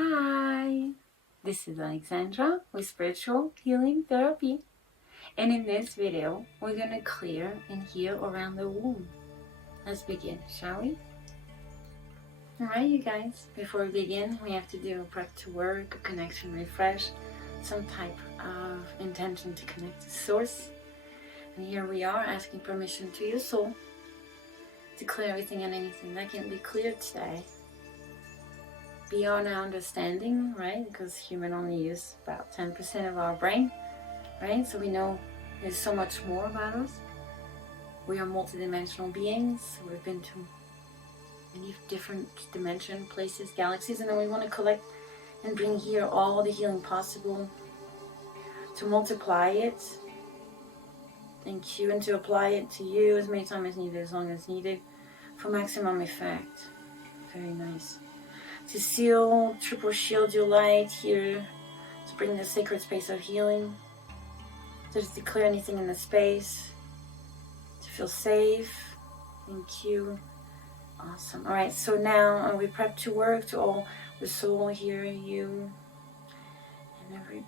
Hi, this is Alexandra with Spiritual Healing Therapy, and in this video we're going to clear and heal around the womb. Let's begin, shall we? Alright you guys, before we begin we have to do a prep to work, a connection refresh, some type of intention to connect to source. And here we are asking permission to your soul to clear everything and anything that can be cleared today beyond our understanding, right? Because human only use about 10% of our brain, right? So we know there's so much more about us. We are multidimensional beings. We've been to many different dimension, places, galaxies, and then we want to collect and bring here all the healing possible to multiply it. Thank you, and to apply it to you as many times as needed, as long as needed, for maximum effect. Very nice. To seal, triple shield your light here, to bring the sacred space of healing, to just declare anything in the space, to feel safe. Thank you. Awesome. Alright, so now we prep to work, to all the soul here, you, and every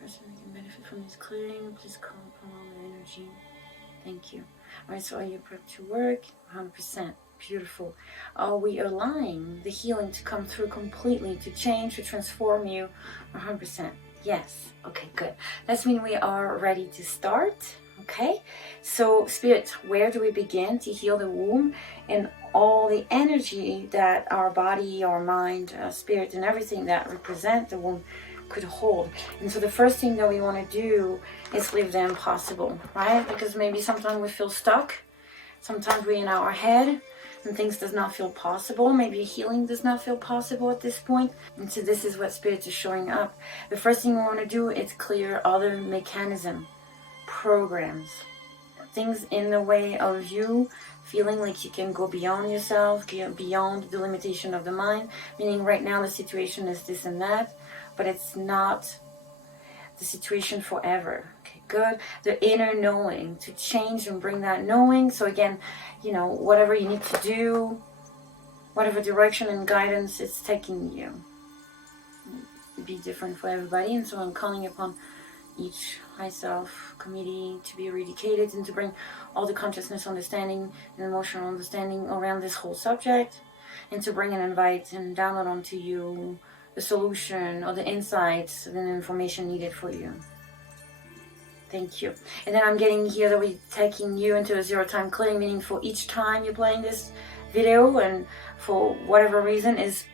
person who can benefit from this clearing. Please call upon all the energy. Thank you. Alright, so are you prepped to work? 100%. Beautiful. Are we allowing the healing to come through completely, to change, to transform you? 100%. Yes. Okay, good. That means we are ready to start. Okay. So, Spirit, where do we begin to heal the womb and all the energy that our body, our mind, spirit, and everything that represent the womb could hold? And so the first thing that we want to do is live the impossible, right? Because maybe sometimes we feel stuck. Sometimes we're in our head and things does not feel possible. Maybe healing does not feel possible at this point. And so this is what Spirit is showing up. The first thing we want to do is clear other mechanism, programs, things in the way of you feeling like you can go beyond yourself, beyond the limitation of the mind. Meaning right now the situation is this and that, but it's not the situation forever. Okay, good. The inner knowing, to change and bring that knowing. So again, you know, whatever you need to do, whatever direction and guidance it's taking you, it'd be different for everybody. And so I'm calling upon each high self committee to be eradicated and to bring all the consciousness, understanding, and emotional understanding around this whole subject, and to bring and invite and download onto you the solution or the insights and the information needed for you. Thank you. And then I'm getting here that we're taking you into a zero-time clearing, meaning for each time you're playing this video and for whatever reason is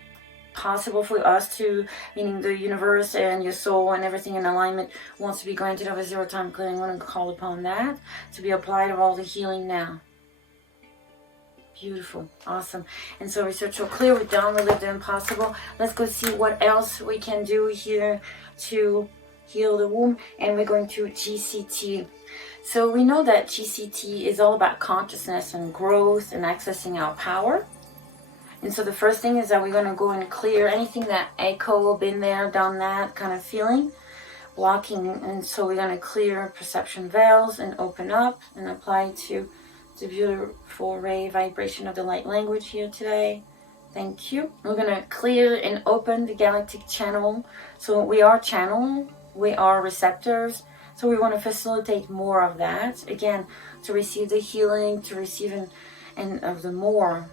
possible for us to, meaning the universe and your soul and everything in alignment wants to be granted of a zero-time clearing. I want to call upon that to be applied of all the healing now. Beautiful. Awesome. And so research will clear. We're done. We lived the impossible. Let's go see what else we can do here to heal the womb. And we're going to GCT. So we know that GCT is all about consciousness and growth and accessing our power. And so the first thing is that we're going to go and clear anything that echo, been there, done that kind of feeling, blocking. And so we're going to clear perception veils and open up and apply to the beautiful ray vibration of the light language here today. Thank you. We're going to clear and open the galactic channel. So we are channel, we are receptors. So we want to facilitate more of that. Again, to receive the healing, to receive and of the more.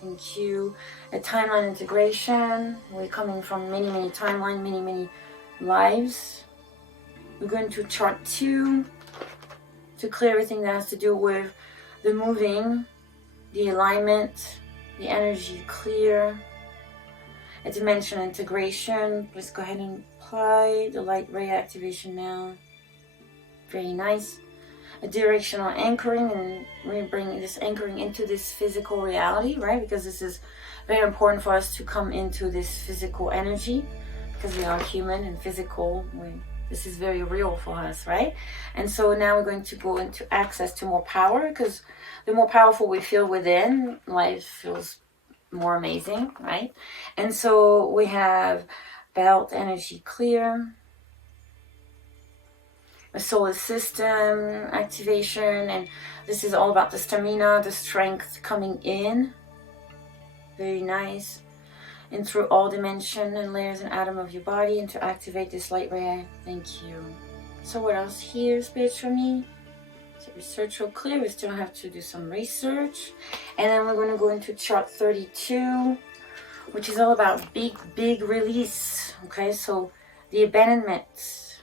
Thank you. A timeline integration. We're coming from many timelines, many lives. We're going to chart 2 to clear everything that has to do with the moving, the alignment, the energy clear, a dimension integration. Let's go ahead and apply the light ray activation now. Very nice. A directional anchoring, and we bring this anchoring into this physical reality, right? Because this is very important for us to come into this physical energy, because we are human and physical. This is very real for us, right? And so now we're going to go into access to more power, because the more powerful we feel within, life feels more amazing, right? And so we have belt energy clear, a solar system activation, and this is all about the stamina, the strength coming in. Very nice. and through all dimension and layers and atom of your body, and to activate this light ray. Thank you. So what else here, Spirit, for me? So research will clear. We still have to do some research. And then we're going to go into chart 32, which is all about big release. Okay, so the abandonment.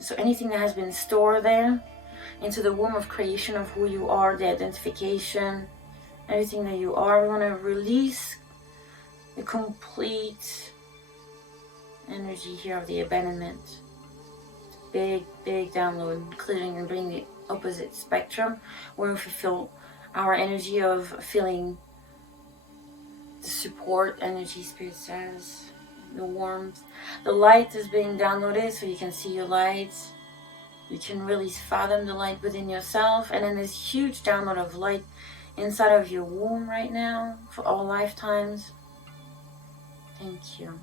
So anything that has been stored there into the womb of creation of who you are, the identification, everything that you are, we want to release the complete energy here of the abandonment. Big download, clearing and bringing the opposite spectrum, where we feel our energy of feeling the support energy, Spirit says, the warmth. The light is being downloaded, so you can see your light. You can really fathom the light within yourself. And then this huge download of light inside of your womb right now for all lifetimes. Thank you.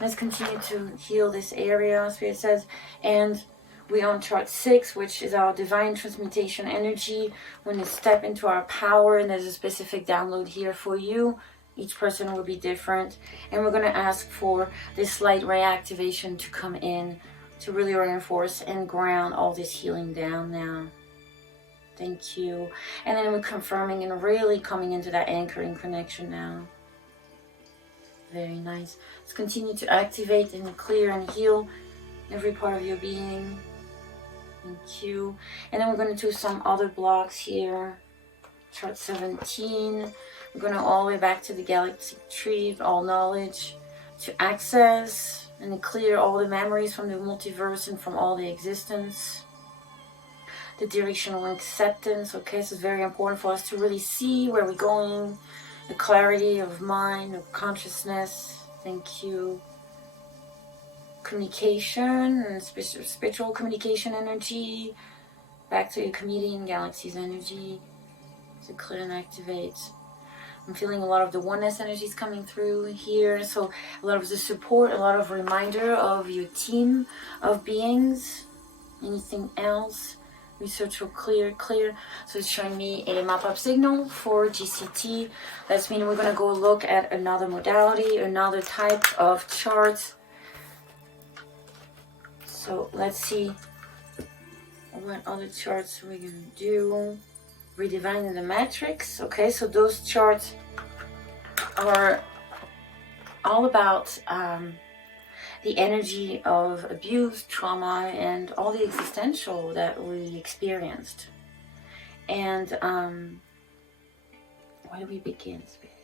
Let's continue to heal this area, Spirit says. And we're on chart 6, which is our divine transmutation energy. When you step into our power, and there's a specific download here for you. Each person will be different. And we're going to ask for this light ray activation to come in to really reinforce and ground all this healing down now. Thank you. And then we're confirming and really coming into that anchoring connection now. Very nice. Let's continue to activate and clear and heal every part of your being. Thank you. And then we're going to do some other blocks here. Chart 17. We're going to all the way back to the Galactic tree, all knowledge, to access and clear all the memories from the multiverse and from all the existence. The directional acceptance. Okay, so it's very important for us to really see where we're going. The clarity of mind, of consciousness. Thank you. Communication and spiritual communication energy. Back to your comedian galaxy's energy. To clear and activate. I'm feeling a lot of the oneness energies coming through here. So a lot of the support, a lot of reminder of your team of beings. Anything else? Research will clear. So it's showing me a map-up signal for GCT. That's meaning we're going to go look at another modality, another type of charts. So let's see what other charts we're going to do. Redefining the matrix. Okay, so those charts are all about the energy of abuse, trauma, and all the existential that we experienced. And where do we begin, Spirit?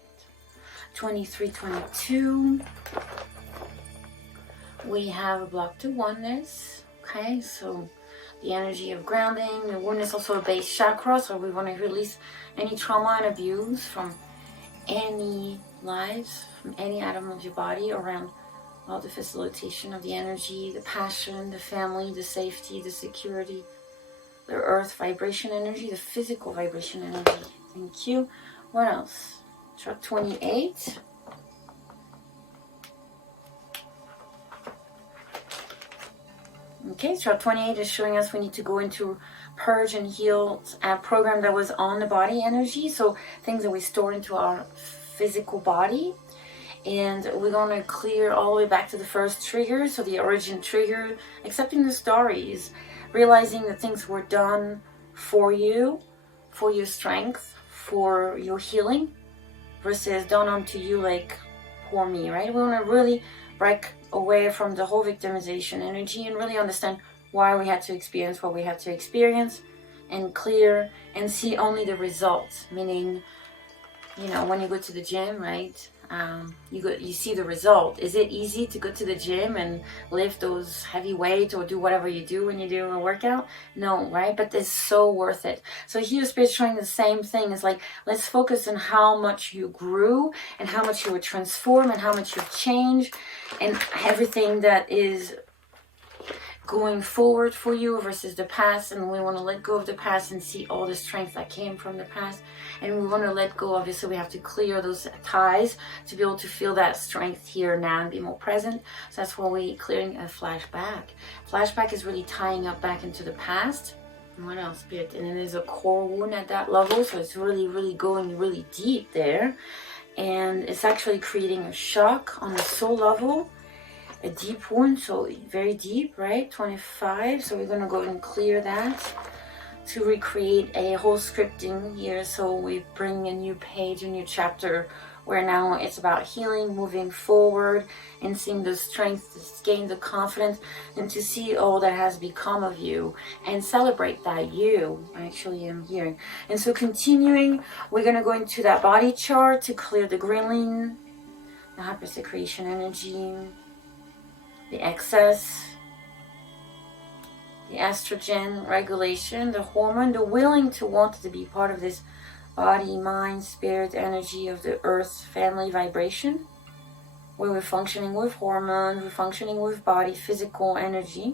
23-22. We have a block to oneness. Okay, so the energy of grounding. The wound is also a base chakra, so we want to release any trauma and abuse from any lives, from any atom of your body around all the facilitation of the energy, the passion, the family, the safety, the security, the earth vibration energy, the physical vibration energy. Thank you. What else? Chart 28. Okay, chart 28 is showing us we need to go into purge and heal a program that was on the body energy. So things that we store into our physical body. And we're going to clear all the way back to the first trigger. So the origin trigger, accepting the stories, realizing that things were done for you, for your strength, for your healing, versus done unto you like, poor me, right? We want to really break away from the whole victimization energy and really understand why we had to experience what we had to experience, and clear and see only the results. Meaning, you know, when you go to the gym, right? You see the result. Is it easy to go to the gym and lift those heavy weights or do whatever you do when you do a workout? No, right? But it's so worth it. So here Spirit's showing the same thing. It's like, let's focus on how much you grew and how much you were transformed and how much you've changed and everything that is going forward for you versus the past. And we want to let go of the past and see all the strength that came from the past. And we want to let go, obviously we have to clear those ties to be able to feel that strength here now and be more present. So that's why we're clearing a flashback. Flashback is really tying up back into the past. And what else, Spirit? And then there's a core wound at that level, so it's really, really going really deep there. and it's actually creating a shock on the soul level, a deep wound, so very deep, right? 25. So we're going to go and clear that to recreate a whole scripting here. So we bring a new page, a new chapter, where now it's about healing, moving forward, and seeing the strength to gain the confidence and to see all that has become of you and celebrate that you actually am hearing. And so continuing, we're going to go into that body chart to clear the ghrelin, the hypersecretion energy, the excess, the estrogen regulation, the hormone, the willing to want to be part of this body, mind, spirit, energy of the earth family vibration, where we're functioning with hormones, we're functioning with body, physical energy.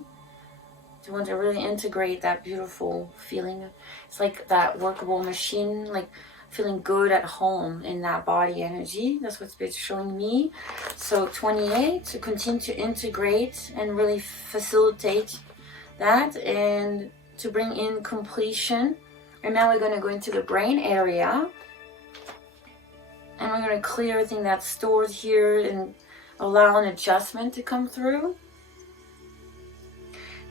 To want to really integrate that beautiful feeling. It's like that workable machine, like feeling good at home in that body energy. That's what Spirit's showing me. So 28, to continue to integrate and really facilitate that and to bring in completion. And now we're going to go into the brain area, and we're going to clear everything that's stored here and allow an adjustment to come through.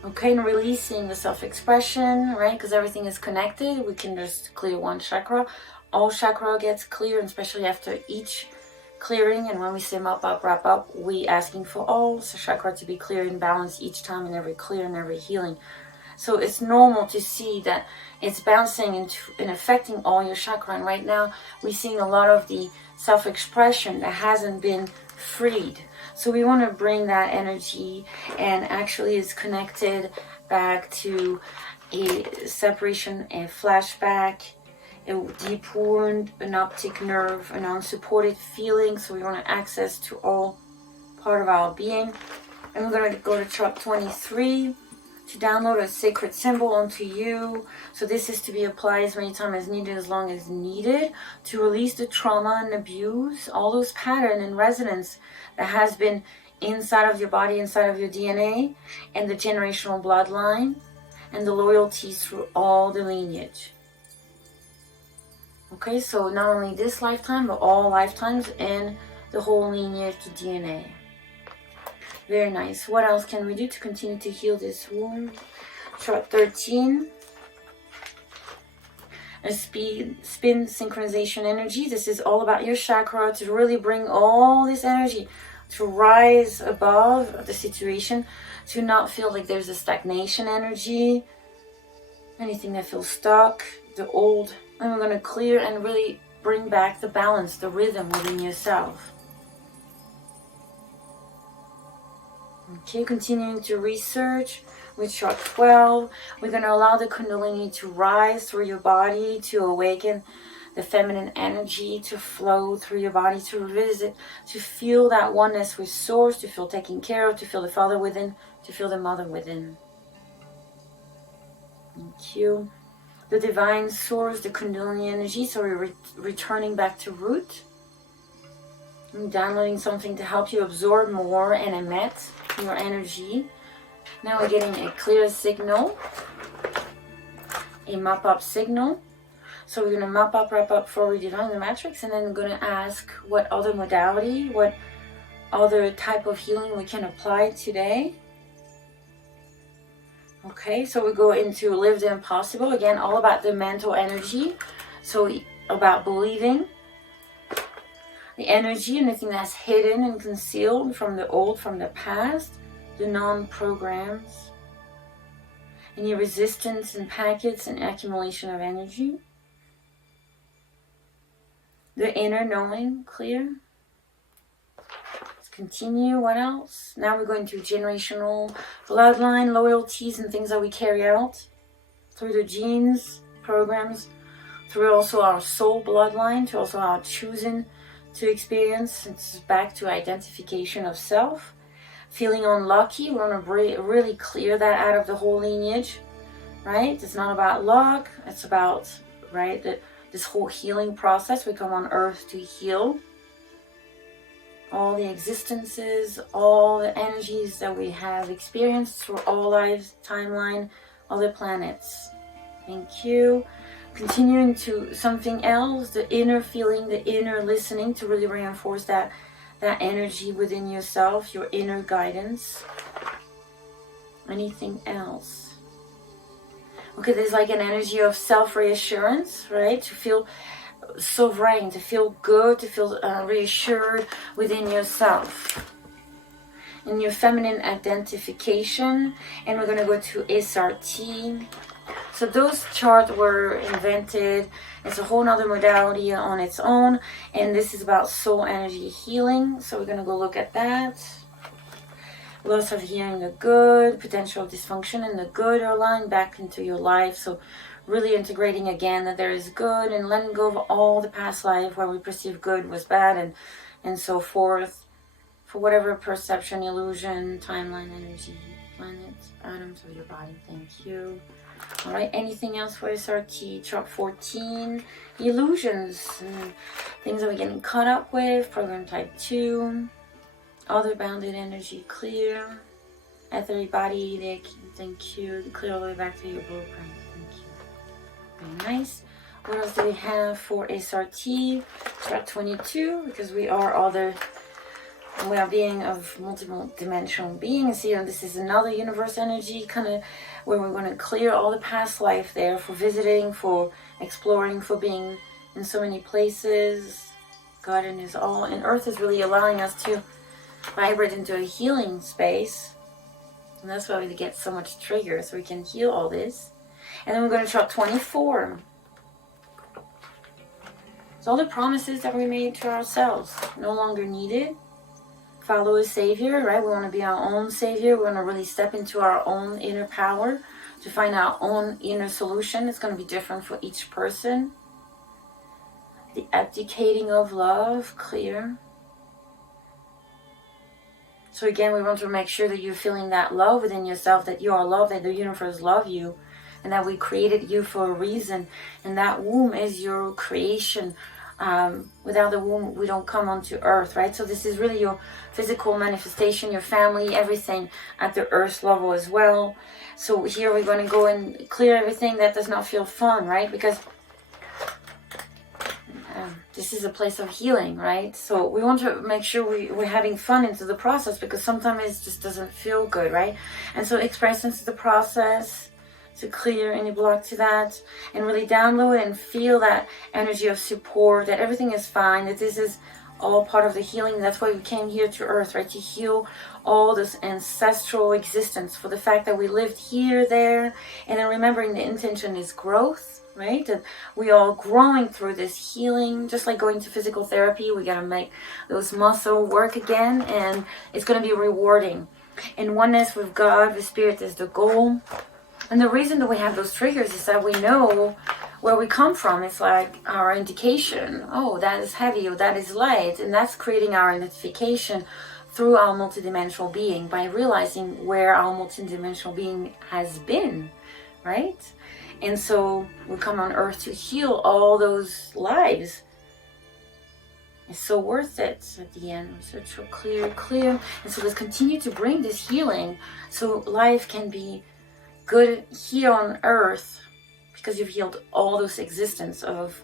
Okay, and releasing the self-expression, right? Because everything is connected. We can just clear one chakra. All chakra gets cleared, especially after each clearing. And when we say mop up, wrap up, we asking for all chakra to be cleared and balanced each time in every clear and every healing. So it's normal to see that it's bouncing and affecting all your chakra. And right now, we're seeing a lot of the self-expression that hasn't been freed. So we want to bring that energy, and actually is connected back to a separation, a flashback, a deep wound, an optic nerve, an unsupported feeling. So we want to access to all part of our being. And we're going to go to chart 23 to download a sacred symbol onto you. So this is to be applied as many times as needed, as long as needed, to release the trauma and abuse, all those patterns and resonance that has been inside of your body, inside of your DNA, and the generational bloodline, and the loyalties through all the lineage. Okay, so not only this lifetime, but all lifetimes and the whole lineage, the DNA. Very nice. What else can we do to continue to heal this wound? Chart 13. A spin synchronization energy. This is all about your chakra, to really bring all this energy to rise above the situation, to not feel like there's a stagnation energy, anything that feels stuck, the old. And we're going to clear and really bring back the balance, the rhythm within yourself. Okay, continuing to research with chart 12, we're going to allow the kundalini to rise through your body, to awaken the feminine energy, to flow through your body, to revisit, to feel that oneness with source, to feel taken care of, to feel the father within, to feel the mother within. Thank you. The divine source, the kundalini energy, so we're returning back to root. I'm downloading something to help you absorb more and emit your energy. Now we're getting a clear signal, a mop-up signal. So we're going to mop up, wrap up, forward, divine the matrix, and then we're going to ask what other modality, what other type of healing we can apply today. Okay, so we go into live the impossible. Again, all about the mental energy. So about believing the energy, anything that's hidden and concealed from the old, from the past, the non-programs, any resistance and packets and accumulation of energy. The inner knowing, clear. Let's continue. What else? Now we're going to generational bloodline, loyalties, and things that we carry out through the genes, programs, through also our soul bloodline, to also our choosing to experience. It's back to identification of self. Feeling unlucky, we want to really clear that out of the whole lineage, right? It's not about luck. It's about, right, this whole healing process. We come on earth to heal all the existences, all the energies that we have experienced through all lives, timeline, other planets. Thank you. continuing to something else, the inner feeling, the inner listening, to really reinforce that energy within yourself, your inner guidance. Anything else? Okay, there's like an energy of self-reassurance, right? To feel sovereign, to feel good, to feel reassured within yourself. In your feminine identification. And we're going to go to SRT. So those charts were invented. It's a whole nother modality on its own. And this is about soul energy healing. So we're going to go look at that. Loss of hearing the good, potential dysfunction in the good are aligned back into your life. So really integrating again that there is good and letting go of all the past life where we perceive good was bad and so forth. For whatever perception, illusion, timeline, energy, planets, atoms of your body. Thank you. All right, anything else for SRT? Chart 14, illusions, and things that we're getting caught up with. Program type 2, other bounded energy clear. Etheric body, thank you. Clear all the way back to your blueprint. Thank you. Very nice. What else do we have for SRT? Chart 22, because we are other well-being of multiple dimensional beings here, and this is another universe energy, kind of where we're going to clear all the past life there for visiting, for exploring, for being in so many places. Garden is all, and Earth is really allowing us to vibrate into a healing space, and that's why we get so much trigger, so we can heal all this. And then we're going to chart 24. So all the promises that we made to ourselves no longer needed. Follow a savior, right? We want to be our own savior. We want to really step into our own inner power to find our own inner solution. It's going to be different for each person. The abdicating of love, clear. So again, we want to make sure that you're feeling that love within yourself, that you are loved, that the universe loves you, and that we created you for a reason. And that womb is your creation. Without the womb, we don't come onto earth, right? So this is really your physical manifestation, your family, everything at the earth level as well. So here we're going to go and clear everything that does not feel fun, right? Because this is a place of healing, right? So we want to make sure we're having fun into the process, because sometimes it just doesn't feel good, right? And so express into the process to clear any block to that, and really download and feel that energy of support, that everything is fine, that this is all part of the healing. That's why we came here to earth, right? To heal all this ancestral existence, for the fact that we lived here, there, and then remembering the intention is growth, right? That we are growing through this healing, just like going to physical therapy. We got to make those muscle work again, and it's going to be rewarding. And oneness with God, with spirit, is the goal. And the reason that we have those triggers is that we know where we come from. It's like our indication. Oh, that is heavy, or that is light. And that's creating our identification through our multidimensional being, by realizing where our multidimensional being has been, right? And so we come on earth to heal all those lives. It's so worth it at the end. So clear. And so let's continue to bring this healing so life can be good here on earth, because you've healed all those existence of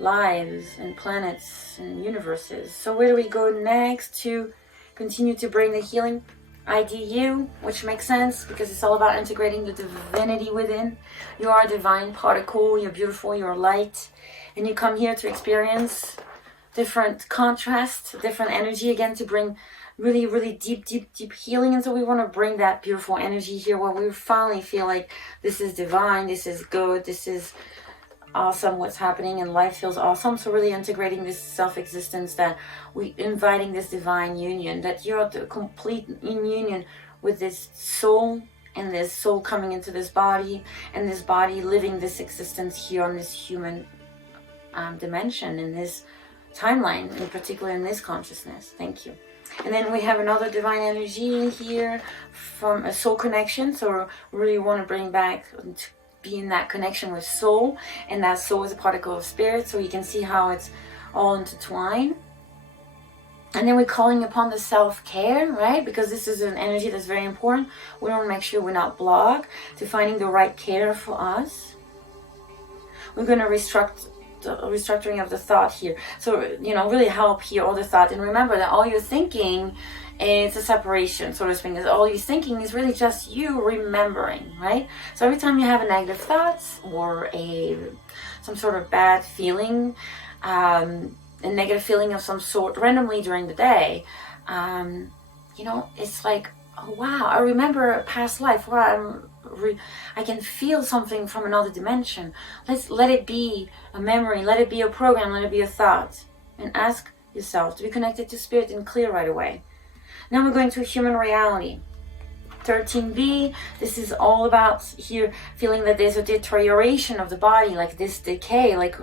lives and planets and universes. So where do we go next to continue to bring the healing? IDU, which makes sense because it's all about integrating the divinity within. You are a divine particle, you're beautiful, you're light, and you come here to experience different contrast, different energy, again, to bring really deep healing. And so we want to bring that beautiful energy here, where we finally feel like this is divine, this is good, this is awesome, what's happening, and life feels awesome. So really integrating this self-existence, that we inviting this divine union, that you're the complete in union with this soul, and this soul coming into this body, and this body living this existence here on this human dimension, in this timeline, in particular in this consciousness. Thank you. And then we have another divine energy here from a soul connection. So we really want to bring back to be in that connection with soul, and that soul is a particle of spirit, so you can see how it's all intertwined. And then we're calling upon the self-care, right? Because this is an energy that's very important. We want to make sure we're not blocked to finding the right care for us. we're going to restructuring of the thought here. So, really help hear all the thought. And remember that all you're thinking is a separation, so to speak. All you're thinking is really just you remembering, right? So every time you have a negative thought or some sort of bad feeling, a negative feeling of some sort randomly during the day, it's like, oh, wow, I remember a past life. Wow, I can feel something from another dimension. Let it be a memory, let it be a program, let it be a thought. And ask yourself to be connected to spirit and clear right away. Now we're going to human reality. 13b, this is all about here feeling that there's a deterioration of the body, like this decay, like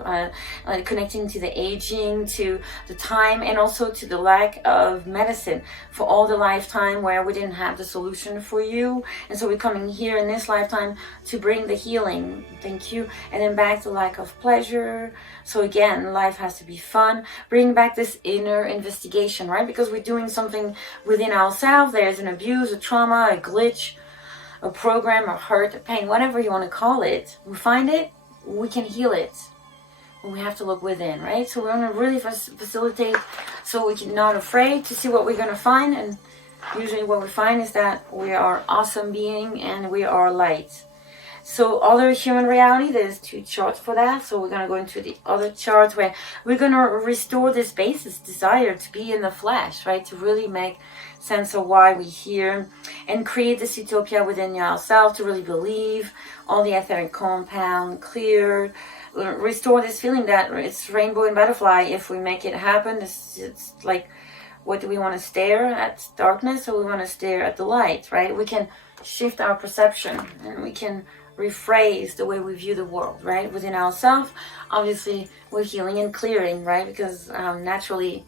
connecting to the aging, to the time, and also to the lack of medicine for all the lifetime where we didn't have the solution for you. And so we're coming here in this lifetime to bring the healing. Thank you. And then back to lack of pleasure. So again, life has to be fun. Bring back this inner investigation, right? Because we're doing something within ourselves. There's an abuse, a trauma, a glitch, a program, a hurt, a pain, whatever you want to call it. We find it, we can heal it. But we have to look within, right? So we're going to really facilitate so we're not afraid to see what we're going to find. And usually what we find is that we are awesome being and we are light. So other human reality, there's 2 charts for that. So we're going to go into the other chart where we're going to restore this basis desire to be in the flesh, right? To really make sense of why we're here and create this utopia within yourself, to really believe all the etheric compound cleared, restore this feeling that it's rainbow and butterfly if we make it happen. It's like, what do we want to stare at? Darkness, or we want to stare at the light, right? We can shift our perception and we can rephrase the way we view the world, right? Within ourselves, obviously, we're healing and clearing, right? Because naturally,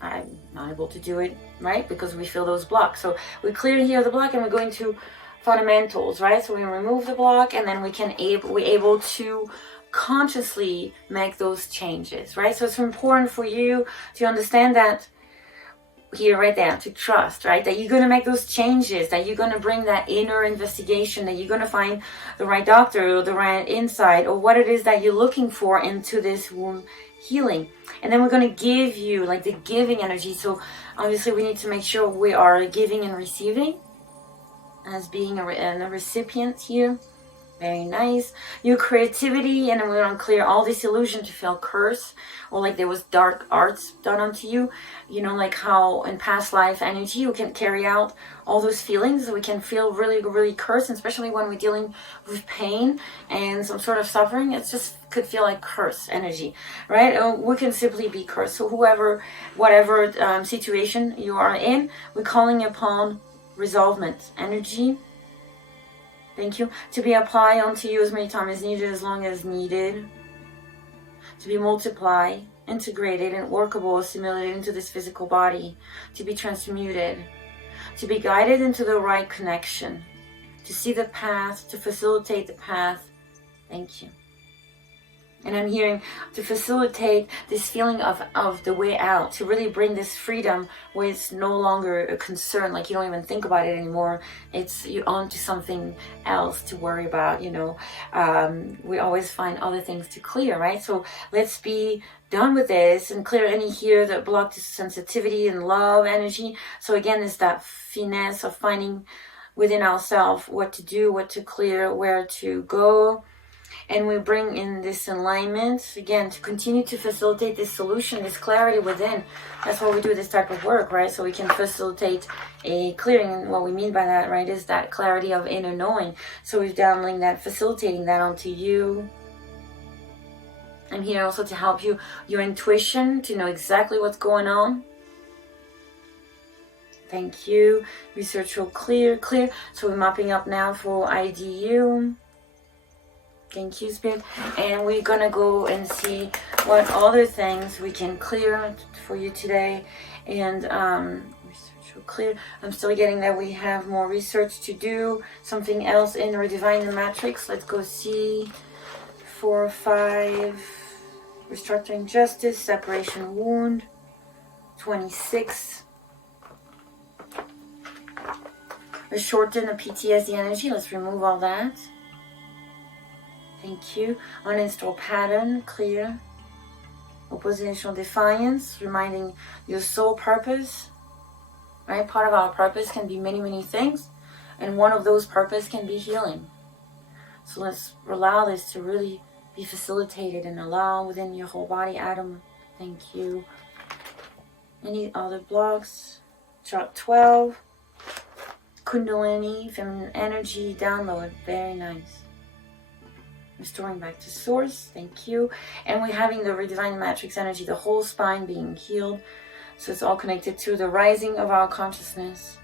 I'm not able to do it, right? Because we feel those blocks. So we clear here the block and we're going to fundamentals, right? So we remove the block and then we're able to consciously make those changes, right? So it's important for you to understand that here, right there, to trust, right? That you're going to make those changes, that you're going to bring that inner investigation, that you're going to find the right doctor or the right insight or what it is that you're looking for into this womb healing. And then we're going to give you like the giving energy. So obviously we need to make sure we are giving and receiving as being a recipient here. Very nice. Your creativity, and then we're going to clear all this illusion to feel curse, or like there was dark arts done onto you. Like how in past life energy you can carry out all those feelings. We can feel really, really cursed, especially when we're dealing with pain and some sort of suffering. It just could feel like curse energy, right? We can simply be cursed. So whatever situation you are in, we're calling upon resolvement energy. Thank you. To be applied onto you as many times as needed, as long as needed. To be multiplied, integrated, and workable, assimilated into this physical body. To be transmuted. To be guided into the right connection. To see the path, to facilitate the path. Thank you. And I'm hearing to facilitate this feeling of the way out, to really bring this freedom where it's no longer a concern, like you don't even think about it anymore. You're on to something else to worry about, We always find other things to clear, right? So let's be done with this and clear any here that block this sensitivity and love energy. So again, it's that finesse of finding within ourselves what to do, what to clear, where to go. And we bring in this alignment, again, to continue to facilitate this solution, this clarity within. That's why we do this type of work, right? So we can facilitate a clearing. And what we mean by that, right, is that clarity of inner knowing. So we're downloading that, facilitating that onto you. I'm here also to help you, your intuition, to know exactly what's going on. Thank you. Research will clear. So we're mapping up now for IDU. Thank you, Spirit. And we're going to go and see what other things we can clear for you today. And research will clear. I'm still getting that we have more research to do. Something else in Redefine the Matrix. Let's go see 4 or 5. Restructuring Justice, Separation Wound. 26. Shorten the PTSD energy. Let's remove all that. Thank you. Uninstall pattern, clear. Oppositional defiance, reminding your soul purpose. Right? Part of our purpose can be many, many things. And one of those purpose can be healing. So let's allow this to really be facilitated and allow within your whole body, Adam. Thank you. Any other blocks? Chart 12. Kundalini, feminine energy, download. Very nice. Restoring back to source. Thank you. And we're having the redefined matrix energy, the whole spine being healed. So it's all connected to the rising of our consciousness.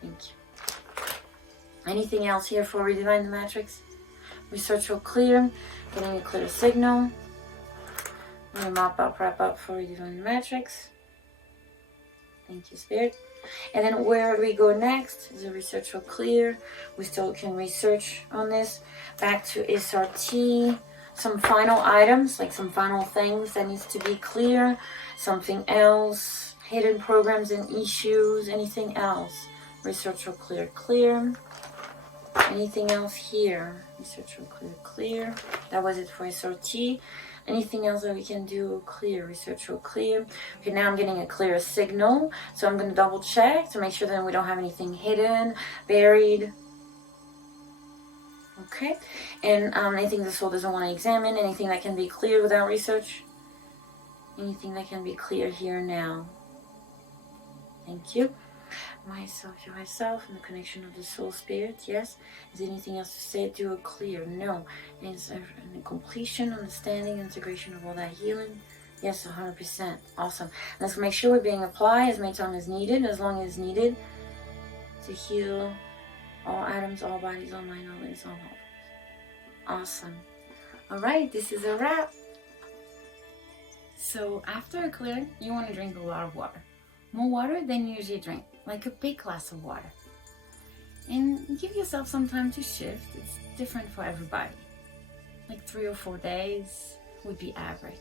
Thank you. Anything else here for redefine the matrix? Research will clear. Getting a clear signal. I'm going to mop up, wrap up for redefine the matrix. Thank you, Spirit. And then where we go next is a research will clear. We still can research on this. Back to SRT. Some final items, like some final things that needs to be clear. Something else. Hidden programs and issues. Anything else. Research will clear, clear. Anything else here? Research will clear, clear. That was it for SRT. Anything else that we can do? Clear. Research will clear. Okay, now I'm getting a clear signal. So I'm going to double check to make sure that we don't have anything hidden, buried. Okay. And anything the soul doesn't want to examine. Anything that can be cleared without research. Anything that can be cleared here now. Thank you. Myself, your high self, and the connection of the soul spirit. Yes. Is there anything else to say? Do it clear. No. Is there a completion, understanding, integration of all that healing? Yes, 100%. Awesome. Let's make sure we're being applied as many times as needed, as long as needed, to heal all atoms, all bodies, all mind, all limbs, all health. Awesome. All right, this is a wrap. So after a clear, you want to drink a lot of water. More water than you usually drink, like a big glass of water. And give yourself some time to shift. It's different for everybody. Like 3 or 4 days would be average.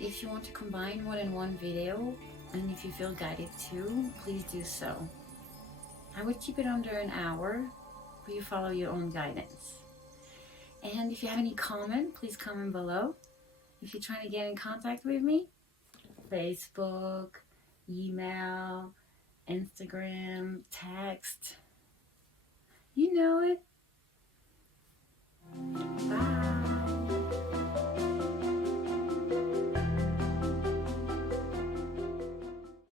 If you want to combine more than one video, and if you feel guided to, please do so. I would keep it under an hour, where you follow your own guidance. And if you have any comment, please comment below. If you're trying to get in contact with me, Facebook, email, Instagram, text. You know it. Bye.